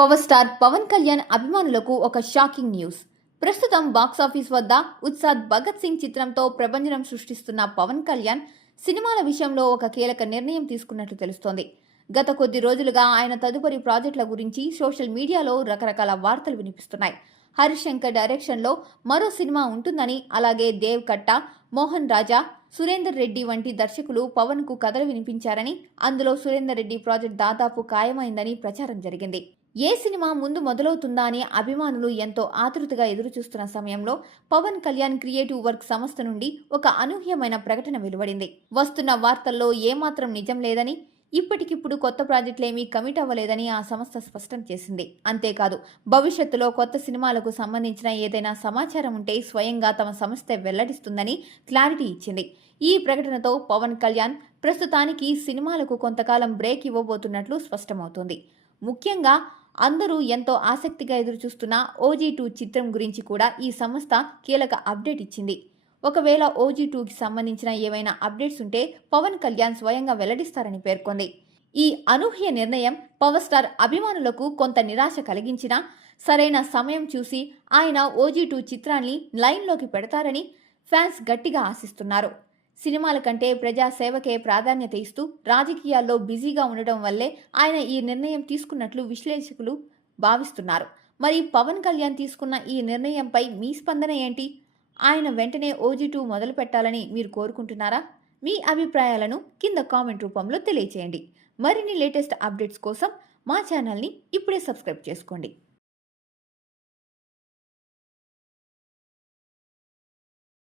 Power star Pawan Kalyan అభిమానులకు ఒక shocking news. ప్రస్తుతం బాక్సాఫీస్ వద్ద ఉత్సాద్ భగత్ సింగ్ చిత్రంతో ప్రభంజనం సృష్టిస్తున్న పవన్ కళ్యాణ్ సినిమాల విషయంలో ఒక కీలక నిర్ణయం తీసుకున్నట్లు తెలుస్తోంది. గత కొద్ది రోజులుగా ఆయన తదుపరి ప్రాజెక్టుల గురించి సోషల్ మీడియాలో రకరకాల వార్తలు వినిపిస్తున్నాయి. హరిశంకర్ డైరెక్షన్లో మరో సినిమా ఉంటుందని, అలాగే దేవ్ కట్ట, మోహన్ రాజా, సురేందర్ రెడ్డి వంటి దర్శకులు పవన్ కు కథలు వినిపించారని, అందులో సురేందర్ రెడ్డి ప్రాజెక్ట్ దాదాపు ఖాయమైందని ప్రచారం జరిగింది. ఏ సినిమా ముందు మొదలవుతుందా అని అభిమానులు ఎంతో ఆతృతగా ఎదురుచూస్తున్న సమయంలో పవన్ కళ్యాణ్ క్రియేటివ్ వర్క్ సంస్థ నుండి ఒక అనూహ్యమైన ప్రకటన వెలువడింది. వస్తున్న వార్తల్లో ఏమాత్రం నిజం లేదని, ఇప్పటికిప్పుడు కొత్త ప్రాజెక్టులేమీ కమిట్ అవ్వలేదని ఆ సంస్థ స్పష్టం చేసింది. అంతేకాదు, భవిష్యత్తులో కొత్త సినిమాలకు సంబంధించిన ఏదైనా సమాచారం ఉంటే స్వయంగా తమ సంస్థ వెల్లడిస్తుందని క్లారిటీ ఇచ్చింది. ఈ ప్రకటనతో పవన్ కళ్యాణ్ ప్రస్తుతానికి సినిమాలకు కొంతకాలం బ్రేక్ ఇవ్వబోతున్నట్లు స్పష్టమవుతోంది. ముఖ్యంగా అందరూ ఎంతో ఆసక్తిగా ఎదురుచూస్తున్న OG2 చిత్రం గురించి కూడా ఈ సంస్థ కీలక అప్డేట్ ఇచ్చింది. ఒకవేళ OG2కి సంబంధించిన ఏవైనా అప్డేట్స్ ఉంటే పవన్ కళ్యాణ్ స్వయంగా వెల్లడిస్తారని పేర్కొంది. ఈ అనూహ్య నిర్ణయం పవర్ స్టార్ అభిమానులకు కొంత నిరాశ కలిగించినా, సరైన సమయం చూసి ఆయన OG2 చిత్రాన్ని లైన్లోకి పెడతారని ఫ్యాన్స్ గట్టిగా ఆశిస్తున్నారు. సినిమాల కంటే ప్రజాసేవకే ప్రాధాన్యత ఇస్తూ రాజకీయాల్లో బిజీగా ఉండడం వల్లే ఆయన ఈ నిర్ణయం తీసుకున్నట్లు విశ్లేషకులు భావిస్తున్నారు. మరి పవన్ కళ్యాణ్ తీసుకున్న ఈ నిర్ణయంపై మీ స్పందన ఏంటి? ఆయన వెంటనే OG2 మొదలు పెట్టాలని మీరు కోరుకుంటున్నారా? మీ అభిప్రాయాలను కింద కామెంట్ రూపంలో తెలియచేయండి. మరిన్ని లేటెస్ట్ అప్డేట్స్ కోసం మా ఛానల్ని ఇప్పుడే సబ్స్క్రైబ్ చేసుకోండి.